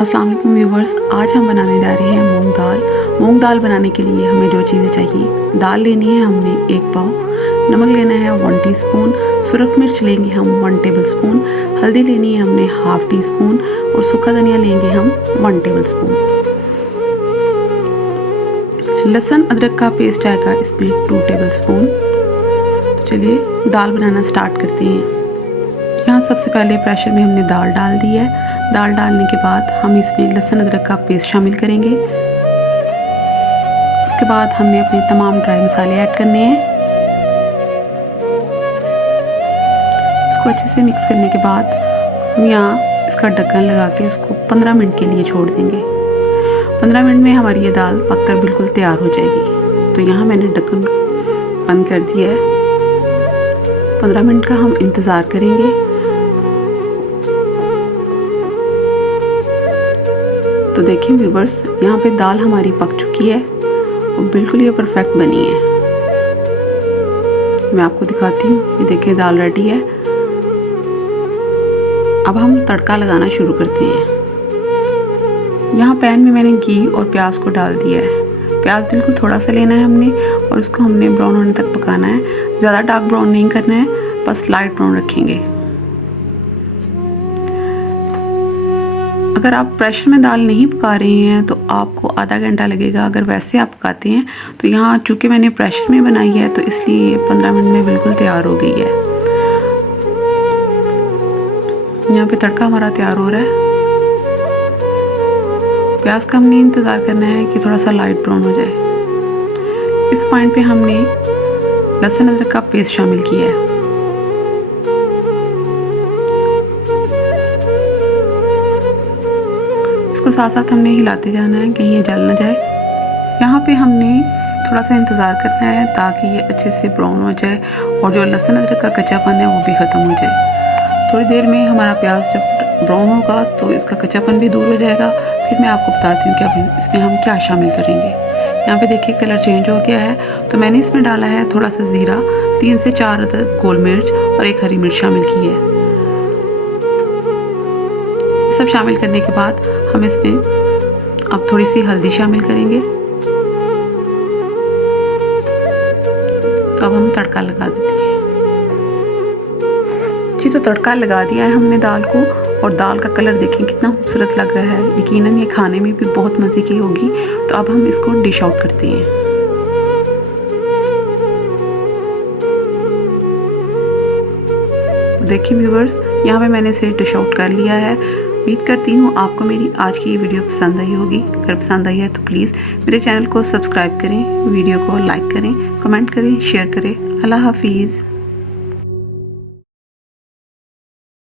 अस्सलाम वालेकुम व्यूवर्स, आज हम बनाने जा रहे हैं मूंग दाल। मूंग दाल बनाने के लिए हमें जो चीज़ें चाहिए, दाल लेनी है हमने 1 पाव, नमक लेना है 1 टीस्पून, सुरख मिर्च लेंगे हम 1 टेबलस्पून, हल्दी लेनी है हमने ½ टीस्पून और सूखा धनिया लेंगे हम 1 टेबलस्पून। लहसुन अदरक का पेस्ट आएगा इसमें 2 टेबलस्पून। तो चलिए दाल बनाना स्टार्ट करते हैं। यहाँ सबसे पहले प्रेशर में हमने दाल डाल दी है। दाल डालने के बाद हम इसमें लहसुन अदरक का पेस्ट शामिल करेंगे। उसके बाद हमने अपने तमाम ड्राई मसाले ऐड करने हैं। इसको अच्छे से मिक्स करने के बाद हम यहाँ इसका ढक्कन लगा के इसको 15 मिनट के लिए छोड़ देंगे। 15 मिनट में हमारी ये दाल पककर बिल्कुल तैयार हो जाएगी। तो यहाँ मैंने ढक्कन बंद कर दिया है। 15 मिनट का हम इंतज़ार करेंगे। तो देखिए व्यूवर्स, यहाँ पे दाल हमारी पक चुकी है और बिल्कुल ये परफेक्ट बनी है। मैं आपको दिखाती हूँ। ये देखिए दाल रेडी है। अब हम तड़का लगाना शुरू करते हैं। यहाँ पैन में मैंने घी और प्याज को डाल दिया है। प्याज बिल्कुल थोड़ा सा लेना है हमने और उसको हमने ब्राउन होने तक पकाना है। ज़्यादा डार्क ब्राउन नहीं करना है, बस लाइट ब्राउन रखेंगे। अगर आप प्रेशर में दाल नहीं पका रहे हैं तो आपको आधा घंटा लगेगा। अगर वैसे आप पकाते हैं तो यहाँ चूँकि मैंने प्रेशर में बनाई है तो इसलिए 15 मिनट में बिल्कुल तैयार हो गई है। यहाँ पे तड़का हमारा तैयार हो रहा है। प्याज का हमने इंतज़ार करना है कि थोड़ा सा लाइट ब्राउन हो जाए। इस पॉइंट पे हमने लहसुन अदरक का पेस्ट शामिल किया है। इसको साथ साथ हमने हिलाते जाना है, कहीं ये जल ना जाए। यहाँ पे हमने थोड़ा सा इंतज़ार करना है ताकि ये अच्छे से ब्राउन हो जाए और जो लहसुन अदरक का कच्चापन है वो भी ख़त्म हो जाए। थोड़ी देर में हमारा प्याज जब ब्राउन होगा तो इसका कच्चापन भी दूर हो जाएगा। फिर मैं आपको बताती हूँ कि अब इसमें हम क्या शामिल करेंगे। यहाँ पे देखिए कलर चेंज हो गया है। तो मैंने इसमें डाला है थोड़ा सा ज़ीरा, 3 से 4 अदद गोल मिर्च और 1 हरी मिर्च शामिल की है। सब शामिल करने के बाद हम इसमें अब थोड़ी सी हल्दी शामिल करेंगे। तो अब हम तड़का लगा देते हैं जी। तो तड़का लगा दिया है हमने दाल को और दाल का कलर देखें कितना खूबसूरत लग रहा है। यकीनन ये खाने में भी बहुत मज़े की होगी। तो अब हम इसको डिश आउट करते हैं। देखिए व्यूवर्स, यहाँ पे मैंने इसे डिश आउट कर लिया है। उम्मीद करती हूँ आपको मेरी आज की ये वीडियो पसंद आई होगी। अगर पसंद आई है तो प्लीज़ मेरे चैनल को सब्सक्राइब करें, वीडियो को लाइक करें, कमेंट करें, शेयर करें। अल्लाह हाफिज़।